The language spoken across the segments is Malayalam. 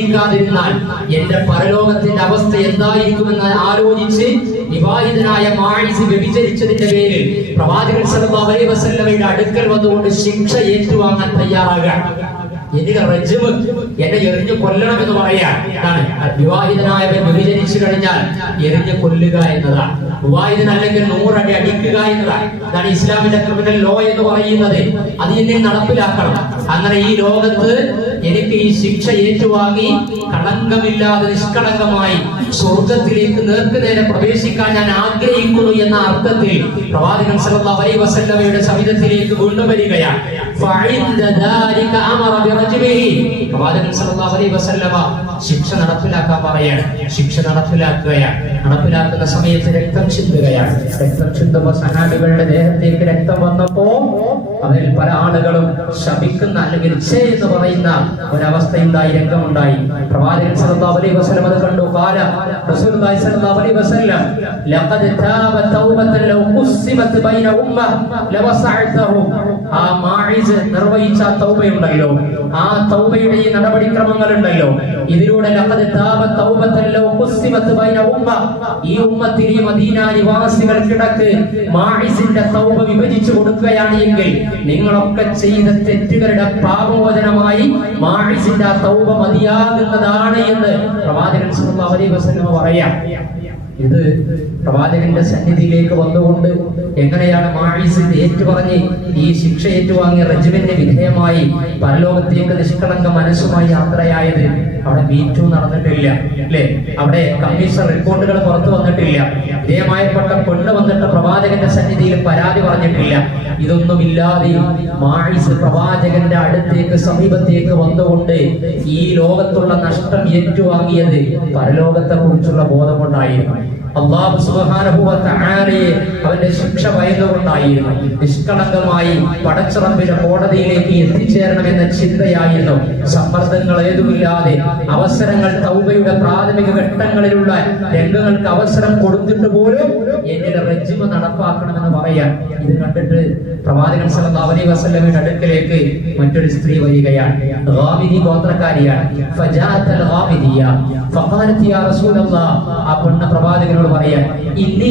ാതിരുന്നാൽ എന്റെ പരലോകത്തിന്റെ അവസ്ഥ എന്തായിരിക്കുമെന്ന് ആലോചിച്ച് വിവാഹിതനായ മാഴിസ് വ്യഭിചരിച്ചതിന്റെ പേരിൽ പ്രവാചകൻ സലഹ് വസല്ലമയുടെ അടുക്കൽ വന്നുകൊണ്ട് ശിക്ഷ ഏറ്റുവാങ്ങാൻ തയ്യാറാകുക. എനിക്ക് എന്നെ എറിഞ്ഞു കൊല്ലണം എന്ന് പറയാൻ ആണ് വിവാഹിതനായവൻ വ്യഭിചരിച്ചു കഴിഞ്ഞാൽ എറിഞ്ഞു കൊല്ലുക എന്നതാണ്. വിവാഹിതനല്ലെങ്കിൽ നൂറടി അടിക്കുക എന്നതാണ്. അതാണ് ഇസ്ലാമിന്റെ ക്രിമിനൽ ലോ എന്ന് പറയുന്നത്. അത് എന്നെ നടപ്പിലാക്കണം. അങ്ങനെ ഈ ലോകത്ത് എനിക്ക് ഈ ശിക്ഷ ഏറ്റുവാങ്ങി കളങ്കമില്ലാതെ നിഷ്കളങ്കമായി സ്വർഗത്തിലേക്ക് നേർക്കുനേരെ പ്രവേശിക്കാൻ ഞാൻ ആഗ്രഹിക്കുന്നു എന്ന അർത്ഥത്തിൽ പ്രവാചകൻ സല്ലല്ലാഹു അലൈഹി വസല്ലമയുടെ സവിധത്തിലേക്ക് വീണ്ടും വരികയാണ്. സല്ലല്ലാഹു അലൈഹി വസല്ലമ ശിക്ഷ നടപ്പിലാക്കാൻ പറയാണ്. ശിക്ഷ നടപ്പിലാക്കുകയാണ്. നടപ്പിലാക്കുന്ന സമയത്ത് രക്തം ചിന്തുകയാണ്. രക്തം ചിന്തുമ്പോൾ സഹാബികളുടെ ദേഹത്തേക്ക് രക്തം വന്നപ്പോ അവരിൽ പല ആളുകളും ശപിക്കുന്ന അല്ലെങ്കിൽ ഛേ എന്ന് പറയുന്ന ഒരവസ്ഥയുണ്ടായി രംഗമുണ്ടായി. പ്രവാചകൻ സല്ലല്ലാഹു അലൈഹി വസല്ലം അത് കണ്ടു. കാല റസൂലുള്ളാഹി സല്ലല്ലാഹു അലൈഹി വസല്ലം ലഖദ് താബ തൗബത ലൗ ഖുസ്സിമത് ബൈന ഉമ്മ ലവസഅതഹു ആ മാഇസ് നിർവഹിച്ച തൗബയുണ്ടല്ലോ. ആ തൗബയുടെ ഈ നടപടിക്രമങ്ങൾ ഉണ്ടല്ലോ ഇതിലൂടെ ലഖദ് താബ തൗബത ലൗ ഖുസ്സിമത് ബൈന ഉമ്മ ഈ ഉമ്മത്തിൽ ഈ മദീന നിവാസികൾക്കിടക്ക് മാഇസിന്റെ തൗബ വിഭജിച്ചു കൊടുക്കുകയാണ് എങ്കിൽ നിങ്ങളൊക്കെ ചെയ്ത തെറ്റുകളുടെ പാപമോചനമായി മാഴിസിന്റെ തൗബ മതിയാകുന്നതാണ് എന്ന് പ്രവാചകൻ അലൈഹി വസല്ലം പറയാം. ഇത് പ്രവാചകന്റെ സന്നിധിയിലേക്ക് വന്നുകൊണ്ട് എങ്ങനെയാണ് മാഴീസ് ഏറ്റുപറഞ്ഞ് ഈ ശിക്ഷ ഏറ്റുവാങ്ങിയ റജുവിന്റെ വിധേയമായി പരലോകത്തേക്ക് നിഷ്കളങ്ക മനസ്സുമായി യാത്രയായത് അവിടെ മീറ്റു നടന്നിട്ടില്ല അല്ലെ? അവിടെ കമ്മീഷൻ റിപ്പോർട്ടുകൾ പുറത്തു വന്നിട്ടില്ല. വിധേയമായപ്പെട്ട പെണ്ണ് വന്നിട്ട് പ്രവാചകന്റെ സന്നിധിയിൽ പരാതി പറഞ്ഞിട്ടില്ല. ഇതൊന്നുമില്ലാതെ മാഴിസ് പ്രവാചകന്റെ അടുത്തേക്ക് സമീപത്തേക്ക് വന്നുകൊണ്ട് ഈ ലോകത്തുള്ള നഷ്ടം ഏറ്റുവാങ്ങിയത് പരലോകത്തെ കുറിച്ചുള്ള ബോധമുണ്ടായിരുന്നു morning. അള്ളാഹു തആലയെ അവന്റെ ശിക്ഷ ഭയന്നുകൊണ്ടായിരുന്നു. നിഷ്കളങ്കമായി പടച്ചിറപ്പിന്റെ കോടതിയിലേക്ക് എത്തിച്ചേരണമെന്ന ചിന്തയായിരുന്നു. സമ്മർദ്ദങ്ങൾ ഏതുമില്ലാതെ അവസരങ്ങൾ തൗബയുടെ പ്രാഥമിക ഘട്ടങ്ങളിലുള്ള രംഗങ്ങൾക്ക് അവസരം കൊടുത്തിട്ട് പോലും എന്നിലെ റജിമ നടപ്പാക്കണമെന്ന് പറയാൻ ഇത് കണ്ടിട്ട് പ്രവാചകൻ സല്ലല്ലാഹു അലൈഹി വസല്ലമയുടെ അടുക്കലേക്ക് മറ്റൊരു സ്ത്രീ വരികയാണ്. ഗോത്രക്കാരിയാണ്. ആ പെണ്ണ പ്രവാചകനോട് പറയാൻ ഇന്നി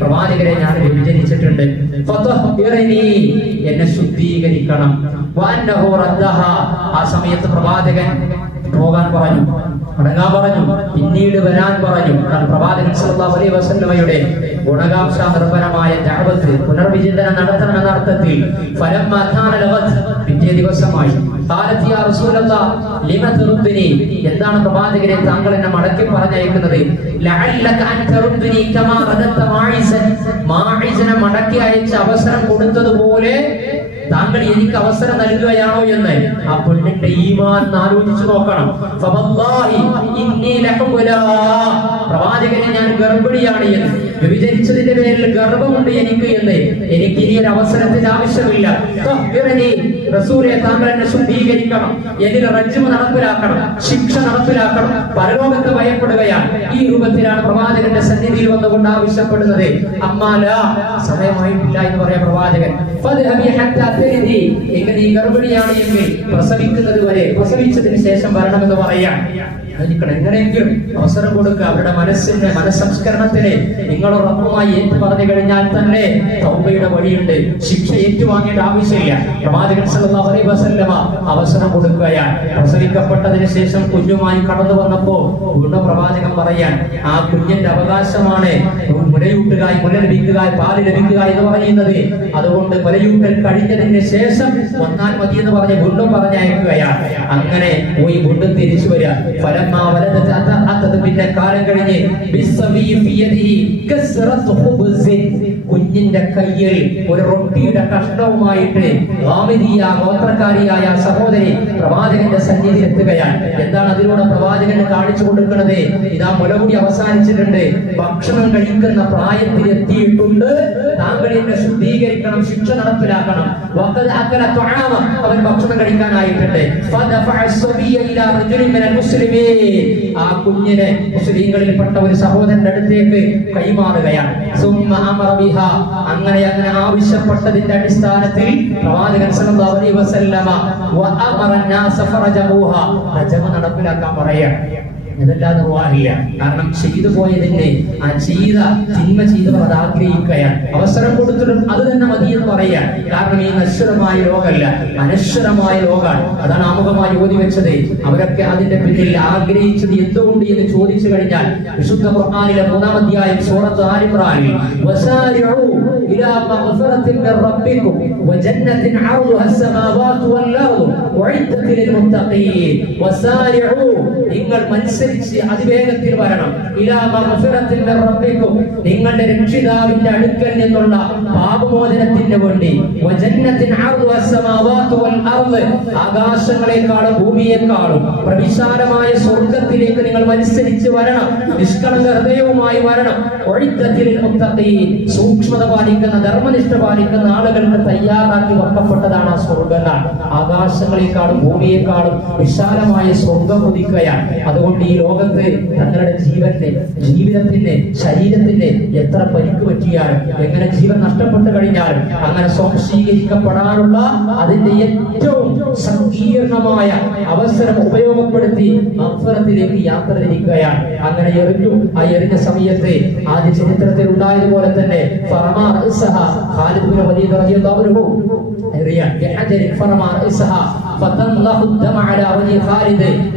പ്രവാചകരെ ഞാൻ വിഭജിച്ചിട്ടുണ്ട് എന്നെ ശുദ്ധീകരിക്കണം. ആ സമയത്ത് പ്രവാചകൻ പോകാൻ പറഞ്ഞു. മടങ്ങാൻ പറഞ്ഞു. പിന്നീട് വരാൻ പറഞ്ഞു. കാരണം പ്രവാചകൻ സല്ലല്ലാഹു അലൈഹി വസല്ലമയുടെ ഗുണകാംക്ഷ നിർഭരമായ ദഅവത്ത് പുനർവിചിന്തനം നടത്തണമെന്ന അർത്ഥത്തിൽ ഫലം പിറ്റേ ദിവസമായി. എന്താണ് പ്രവാചകരെ താങ്കൾ എന്നെ മടക്കി പറഞ്ഞയക്കുന്നത്? മടക്കി അയച്ച അവസരം കൊടുത്തതുപോലെ താങ്കൾ എനിക്ക് അവസരം നൽകുകയാണോ എന്ന്. ആ പെണ്ണിന്റെ ഈമാൻ ആലോചിച്ചു നോക്കണം. പ്രവാചകനെ ഞാൻ ഗർഭിണിയാണ് എന്ന്. വിചരിച്ചതിന്റെ പേരിൽ ഗർഭമുണ്ട് എനിക്ക് എന്ന്. എനിക്ക് ഇനി ഒരു അവസരത്തിന്റെ ആവശ്യമില്ല. താങ്കൾ എന്നെ ശുദ്ധീകരിക്കണം. എന്നിൽ റജ്ജു നടപ്പിലാക്കണം. ശിക്ഷ നടപ്പിലാക്കണം. പരലോകത്ത് ഭയപ്പെടുകയാണ്. ഈ രൂപത്തിലാണ് പ്രവാചകന്റെ സന്നിധിയിൽ വന്നുകൊണ്ട് ആവശ്യപ്പെടുന്നത്. അമ്മാല സമയമായിട്ടില്ല എന്ന് പറയാം പ്രവാചകൻ. എങ്ങനെ നീ ഗർഭിണിയാണ് എങ്കിൽ പ്രസവിക്കുന്നത് വരെ പ്രസവിച്ചതിന് ശേഷം വരണമെന്ന് പറയാം. എങ്ങനെയെങ്കിലും അവസരം കൊടുക്കുക. അവരുടെ മനസ്സിന്റെ മനസ്സംസ്കരണത്തിന് നിങ്ങൾ ഉറപ്പുമായി ഏറ്റു പറഞ്ഞു കഴിഞ്ഞാൽ തന്നെ തൗബയുടെ വഴിയുണ്ട്. ശിക്ഷ ഏറ്റുവാങ്ങേണ്ട ആവശ്യമില്ല. പ്രവാചകൻ അലൈഹി വസല്ലമ അവസരം കൊടുക്കുകയാണ്. പ്രസവിക്കപ്പെട്ടതിന് ശേഷം കുഞ്ഞുമായി കടന്നു വന്നപ്പോ വീണ്ടും പ്രവാചകൻ പറയാൻ ആ കുഞ്ഞിന്റെ അവകാശമാണ് മുലയൂട്ടുക മുല ലഭിക്കുക പാൽ ലഭിക്കുക എന്ന് പറയുന്നത്. അതുകൊണ്ട് മുലയൂട്ടൽ കഴിഞ്ഞതിന് ശേഷം വന്നാൽ മതി എന്ന് പറഞ്ഞ് വീണ്ടും പറഞ്ഞയക്കുകയാണ്. അങ്ങനെ പോയി വീണ്ടും തിരിച്ചു വരിക. പിന്നെ കാലം കഴിഞ്ഞ്. കുഞ്ഞിന്റെ കയ്യിൽ ഒരു റൊട്ടിയുടെ കഷ്ണവുമായിട്ട് ഗാമിതീയ ഗോത്രക്കാരിയായ സഹോദരി പ്രവാചകന്റെ സന്നിധി എത്തുകയാണ്. എന്താണ് അതിലൂടെ പ്രവാചകൻ കാണിച്ചു കൊടുക്കുന്നത്? ഇതാ മുലകുടി അവസാനിച്ചിട്ടുണ്ട്. ഭക്ഷണം കഴിക്കുന്ന പ്രായത്തിൽ എത്തിയിട്ടുണ്ട് താങ്കൾ എന്നെ ശുദ്ധീകരിക്കണം ശിക്ഷ നടപ്പിലാക്കണം. അവൻ ഭക്ഷണം കഴിക്കാനായിട്ടുണ്ട്. ആ കുഞ്ഞിനെ മുസ്ലിങ്ങളിൽപ്പെട്ട ഒരു സഹോദരന്റെ അടുത്തേക്ക് കൈമാറുകയാണ്. അങ്ങനെ അങ്ങനെ ആവശ്യപ്പെട്ടതിന്റെ അടിസ്ഥാനത്തിൽ പ്രവാചകൻ സല്ലല്ലാഹു അലൈഹി വസല്ലമ വഅമറ അൻ-നാസ ഫറജമുഹ റജമ നടപ്പിലാക്കാൻ പറയുകയാണ് ഇതല്ലാതെ നിർവാഹില്ല കാരണം ചെയ്തു പോയതിന്റെ ആ ചെയ്ത തിന്മ ചെയ്തവർ അത് ആഗ്രഹിക്കുകയാണ് അവസരം കൊടുത്തിട്ടും അത് തന്നെ മതി എന്ന് പറയാൻ കാരണം ഈ നശ്വരമായ രോഗമല്ല അനശ്വരമായ രോഗമാണ് അതാണ് ആമുഖമായി ഓതി വെച്ചത് അവരൊക്കെ അതിന്റെ പിന്നിൽ ആഗ്രഹിച്ചത് എന്തുകൊണ്ട് എന്ന് ചോദിച്ചു കഴിഞ്ഞാൽ വിശുദ്ധ ഖുർആനിലെ മൂന്നാം അധ്യായം സൂറത്ത് ആൽ ഇമ്രാനിൽ വസാരിഉ ഇലാ മഗ്ഫിറത്തിൻ മിർ റബ്ബിക്കും വജന്നത്തിൻ അർദുഹ السماوات والأرض ഉഇദ്ദത് ലിൽമുത്തഖീൻ വസാരിഉ നിങ്ങൾ അനുസരിച്ച് അതിവേഗത്തിൽ വരണം. റബ്ബിക്കും നിങ്ങളുടെ രക്ഷിതാവിന്റെ അടുക്കൽ നിന്നുള്ള പാപമോചനത്തിന് വേണ്ടി. ആകാശങ്ങളെക്കാളും ഭൂമിയെക്കാളും പ്രവിശാലമായ സ്വർഗത്തിലേക്ക് നിങ്ങൾ മത്സരിച്ച് വരണം. നിഷ്കളങ്ക ഹൃദയവുമായി വരണം. ഒഴിത്തത്തിൽ സൂക്ഷ്മത പാലിക്കുന്ന ധർമ്മനിഷ്ഠ പാലിക്കുന്ന ആളുകൾക്ക് തയ്യാറാക്കി വെക്കപ്പെട്ടതാണ് ആ സ്വർഗങ്ങൾ ആകാശങ്ങളെക്കാളും ഭൂമിയെക്കാളും വിശാലമായ സ്വർഗം കുതിക്കുകയാണ് അതുകൊണ്ട് ഈ ലോകത്ത് തങ്ങളുടെ ജീവന്റെ ജീവിതത്തിന്റെ ശരീരത്തിന്റെ എത്ര പരിക്ക് പറ്റിയാലും എങ്ങനെ ജീവൻ നഷ്ടപ്പെട്ടു കഴിഞ്ഞാൽ അങ്ങനെ സ്വാംശീകരിക്കപ്പെടാനുള്ള അതിന്റെ ഏറ്റവും സങ്കീർണമായ അവസരം ഉപയോഗപ്പെടുത്തി അഫറത്തിലേക്ക് യാത്ര തിരിക്കുകയാണ്. അങ്ങനെ എറിഞ്ഞു ആ എറിഞ്ഞ സമയത്ത് ആദ്യ ചരിത്രത്തിൽ ഉണ്ടായതുപോലെ തന്നെ ഫർമാ ഖാലിദ് വലീദ് അൻഹു എറിയാൻ.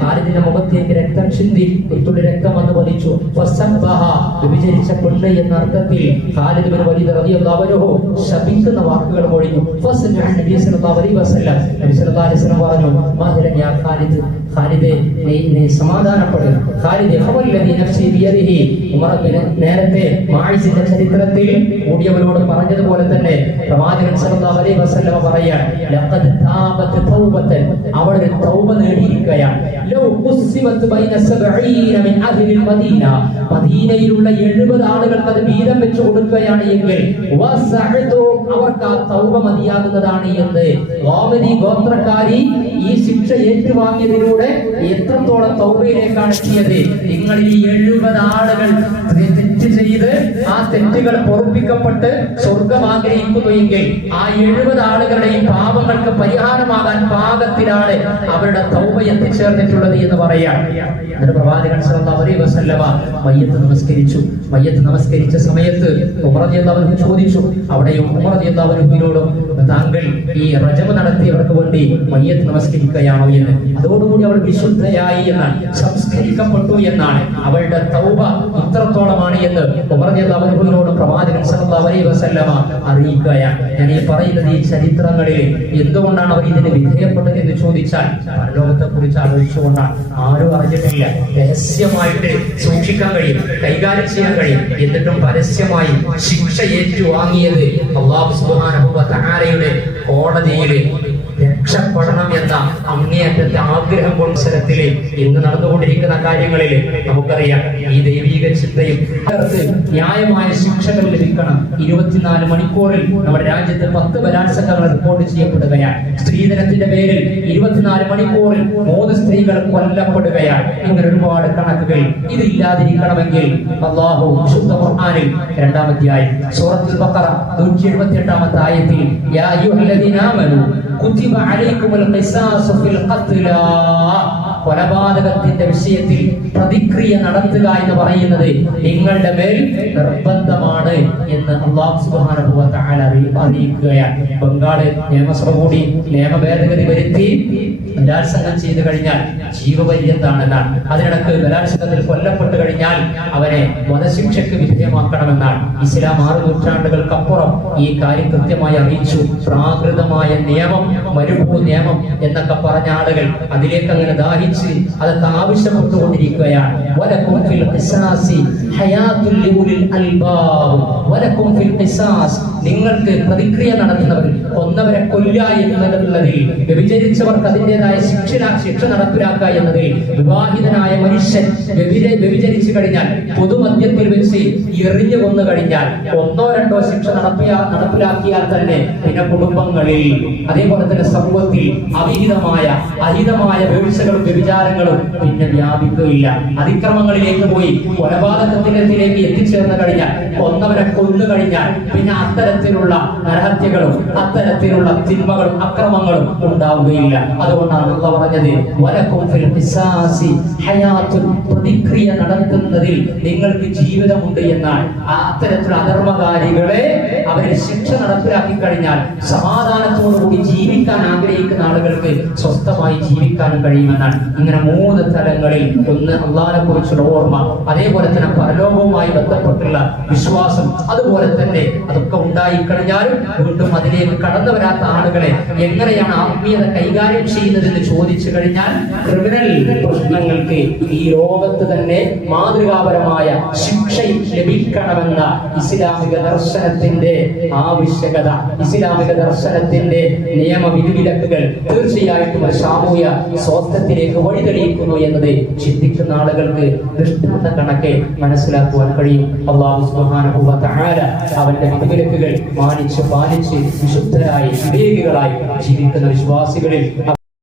ഖാലിദിന്റെ മുഖത്തേക്ക് രക്തം ചിന്തി ഒരു തുള്ളി രക്തം വന്ന് വലിച്ചു. വിഭജിച്ച പെണ്ണ് എന്ന അർത്ഥത്തിൽ ഖാലിദ് ബിൻ വലീദ് റളിയല്ലാഹു അൻഹു ശപിക്കുന്ന വാക്കുകൾ ഒഴിഞ്ഞു നബി സല്ലല്ലാഹു അലൈഹി വസല്ലം. നബി സല്ലല്ലാഹു അലൈഹി വസല്ലം പറഞ്ഞു മാഹിരൻ യാ ഖാലിദ് ഖാലിദേ നീ നീ സമാധാനപ്പെടുക. ഖാലിദ് ഫവല്ലദി നഫ്സി ബിയദിഹി. ഉമർ ബിൻ നേരത്തെ മായിസിന്റെ ചരിത്രത്തിൽ കൂടിയവരോട് പറഞ്ഞതുപോലെ തന്നെ പ്രവാചകൻ സല്ലല്ലാഹു അലൈഹി വസല്ലം പറയാൻ ലഖദ് താബത്ത് തൗബത്തൻ അവൾ ഒരു തൗബ നേടിയിരിക്കുകയാണ് ലൗ ഖുസ്സിമത് ബൈന 70 മിൻ അഹ്ലിൽ മദീന. മദീനയിലുള്ള 70 ആളുകൾക്ക് അത് വീതം വെച്ച് കൊടുക്കുകയാണ് എങ്കിൽ അവർക്ക് ആ തൗബ മതിയാകുന്നതാണ് എന്ന്. ഗോമതി ഗോത്രക്കാരി ഈ ശിക്ഷ ഏറ്റുവാങ്ങിയതിലൂടെ എത്രത്തോളം തൗബയിലേക്കാണ് എത്തിയത്? നിങ്ങൾ ഈ എഴുപത് ആളുകൾ തെറ്റ് ചെയ്ത് ആ തെറ്റുകൾ പൊറപ്പിക്കപ്പെട്ട് സ്വർഗം ആഗ്രഹിക്കുന്നു എങ്കിൽ ആ എഴുപത് ആളുകളുടെയും പാപങ്ങൾക്ക് പരിഹാരമാകാൻ പാകത്തിലാണ് അവരുടെ തൗബ എത്തിച്ചേർന്നിട്ടുള്ളത് എന്ന് പറയാം. എന്നിട്ട് പ്രവാചകൻ സല്ലല്ലാഹു അലൈഹി വസല്ലമ മയ്യത്ത് നമസ്കരിച്ചു. മയ്യത്ത് നമസ്കരിച്ച സമയത്ത് അൻഹു ചോദിച്ചു അവിടെയും അൻഹുവിനോടും താങ്കൾ ഈ റജബ് നടത്തിയവർക്ക് വേണ്ടി മയ്യത്ത് നമസ്കരിക്കുകയാണോ എന്ന്? അതോടുകൂടി അവൾ വിശുദ്ധയായി എന്നാണ് സംസ്കരിക്കപ്പെട്ടു എന്നാണ്. അവളുടെ തൗബ ഇത്രത്തോളമാണ് എന്ന് അൻഹുവിനോട് പ്രവാചകൻ സല്ലല്ലാഹു അലൈഹി വസല്ലമ അറിയിക്കുകയാണ്. ഞാൻ ഈ പറയുന്നത് ഈ ചരിത്രങ്ങളിൽ എന്തുകൊണ്ടാണ് അവർ ഇതിന് വിധേയപ്പെട്ടത് എന്ന് ചോദിച്ചാൽ പരലോകത്തെ കുറിച്ച് ആലോചിച്ചുകൊണ്ടാണ്. ആരും അറിഞ്ഞിട്ടില്ല. രഹസ്യമായിട്ട് സൂക്ഷിക്കാൻ കഴിയും കൈകാര്യം ചെയ്യാൻ കഴിയും. എന്നിട്ടും പരസ്യമായി ശിക്ഷ ഏറ്റുവാങ്ങിയത് അള്ളാഹു വ തആലയുടെ കോടതിയിൽ രക്ഷപ്പെടണം എന്ന അങ്ങേയറ്റത്തെ ആഗ്രഹം കൊണ്ടവസരത്തിൽ ഇന്ന് നടന്നുകൊണ്ടിരിക്കുന്ന കാര്യങ്ങളിൽ നമുക്കറിയാം ഈ ദൈവീക ചിന്തയും ന്യായമായ ശിക്ഷകൾ ലഭിക്കണം. ഇരുപത്തിനാല് മണിക്കൂറിൽ നമ്മുടെ രാജ്യത്ത് പത്ത് ബലാത്സംഗങ്ങൾ റിപ്പോർട്ട് ചെയ്യപ്പെടുകയാണ്. സ്ത്രീധനത്തിന്റെ പേരിൽ ഇരുപത്തിനാല് മണിക്കൂറിൽ മൂന്ന് സ്ത്രീകൾ കൊല്ലപ്പെടുകയാണ്. ഇങ്ങനെ ഒരുപാട് കണക്കുകൾ ഇതില്ലാതിരിക്കണമെങ്കിൽ അള്ളാഹു വിശുദ്ധ ഖുർആനിൽ രണ്ടാം അധ്യായം സൂറത്തുൽ ബഖറ 178 ആയത്തിൽ യാ അയ്യുഹല്ലദീന ആമനു كتب عليكم القصاص في القتلى. കൊലപാതകത്തിന്റെ വിഷയത്തിൽ പ്രതിക്രിയ നടത്തുക എന്ന് പറയുന്നത് നിങ്ങളുടെ മേൽ നിർബന്ധമാണ് എന്ന് അറിയിക്കുകയാണ്. ബംഗാൾ നിയമസഭ കൂടി നിയമ ഭേദഗതി വരുത്തി ബലാത്സംഗം ചെയ്തു കഴിഞ്ഞാൽ ജീവപര്യന്താണെന്നാണ് അതിനിടക്ക് ബലാത്സംഗത്തിൽ കൊല്ലപ്പെട്ടു കഴിഞ്ഞാൽ അവനെ വധശിക്ഷയ്ക്ക് വിധേയമാക്കണമെന്നാണ്. ഇസ്ലാം ആറ് നൂറ്റാണ്ടുകൾക്കപ്പുറം ഈ കാര്യം കൃത്യമായി അറിയിച്ചു. പ്രാകൃതമായ നിയമം മരുഭൂ നിയമം എന്നൊക്കെ പറഞ്ഞ ആളുകൾ അതിലേക്ക് അങ്ങനെ ദാഹിച്ച്. അതൊക്കെ ആവശ്യപ്പെട്ടുകൊണ്ടിരിക്കുകയാണ്. നിങ്ങൾക്ക് പ്രതിക്രിയ നടത്തുന്നവർ കൊന്നവരെ കൊല്ല എന്നുള്ളതിൽ വ്യഭിചരിച്ചവർക്ക് അതിന്റെതായ ശിക്ഷ ശിക്ഷ നടപ്പിലാക്കുക എന്നതിൽ വിവാഹിതനായ മനുഷ്യൻ വ്യഭിച- വ്യഭിചരിച്ചു കഴിഞ്ഞാൽ പൊതുമധ്യത്തിൽ വെച്ച് എറിഞ്ഞു കൊന്നു കഴിഞ്ഞാൽ ഒന്നോ രണ്ടോ ശിക്ഷ നടപ്പിലാ നടപ്പിലാക്കിയാൽ തന്നെ പിന്നെ കുടുംബങ്ങളിൽ അതേപോലെ തന്നെ സമൂഹത്തിൽ അവിഹിതമായ അഹിതമായ വീഴ്ചകളും വ്യഭിചാരങ്ങളും പിന്നെ വ്യാപിക്കുകയില്ല അതിക്രമങ്ങളിലേക്ക് പോയി കൊലപാതകത്തിലേക്ക് എത്തിച്ചേർന്ന് കഴിഞ്ഞാൽ കൊന്നവരെ കൊന്നു കഴിഞ്ഞാൽ പിന്നെ അത്തരത്തിലുള്ള നരഹത്യകളും അത്തരത്തിലുള്ള തിന്മകളും അക്രമങ്ങളും ഉണ്ടാവുകയില്ല. അതുകൊണ്ടാണ് അള്ള പറഞ്ഞത് പ്രതിക്രിയ നടത്തുന്നതിൽ നിങ്ങൾക്ക് ജീവിതമുണ്ട് എന്നാൽ അത്തരത്തിലുള്ള അധർമ്മകാരികളെ അവരെ ശിക്ഷ നടപ്പിലാക്കി കഴിഞ്ഞാൽ സമാധാനത്തോടുകൂടി ജീവിക്കാൻ ആഗ്രഹിക്കുന്ന ആളുകൾക്ക് സ്വസ്ഥമായി ജീവിക്കാനും കഴിയുമെന്നാണ് ഇങ്ങനെ മൂന്ന് തലങ്ങളിൽ ഒന്ന് അള്ളാഹിനെ കുറിച്ചുള്ള ഓർമ്മ അതേപോലെ തന്നെ പരലോകവുമായി ബന്ധപ്പെട്ടുള്ള വിശ്വാസം അതുപോലെ തന്നെ അതൊക്കെ ഉണ്ടായിക്കഴിഞ്ഞാലും വീണ്ടും അതിലേക്ക് കടന്നു വരാത്ത ആളുകളെ എങ്ങനെയാണ് ആത്മീയത കൈകാര്യം ചെയ്യുന്നതെന്ന് ചോദിച്ചു കഴിഞ്ഞാൽ ക്രിമിനൽ പ്രശ്നങ്ങൾക്ക് ഈ ലോകത്ത് തന്നെ മാതൃകാപരമായ ശിക്ഷ ലഭിക്കണമെന്ന ഇസ്ലാമിക ദർശനത്തിന്റെ ആവശ്യകത ഇസ്ലാമിക ദർശനത്തിന്റെ നിയമവിധിവിലക്കുകൾ തീർച്ചയായിട്ടും സാമൂഹ്യ സ്വാസ്ഥ്യത്തിലേക്ക് വഴിതെളിയിക്കുന്നു എന്നത് ചിന്തിക്കുന്ന ആളുകൾക്ക് ദൃഷ്ടാന്ത കണക്കെ മനസ്സിലാക്കുവാൻ കഴിയും. അള്ളാഹു തആല അവന്റെ വിധിവിലക്കുകൾ മാനിച്ച് പാലിച്ച് വിശുദ്ധരായി വിവേകികളായി ജീവിക്കുന്ന വിശ്വാസികളിൽ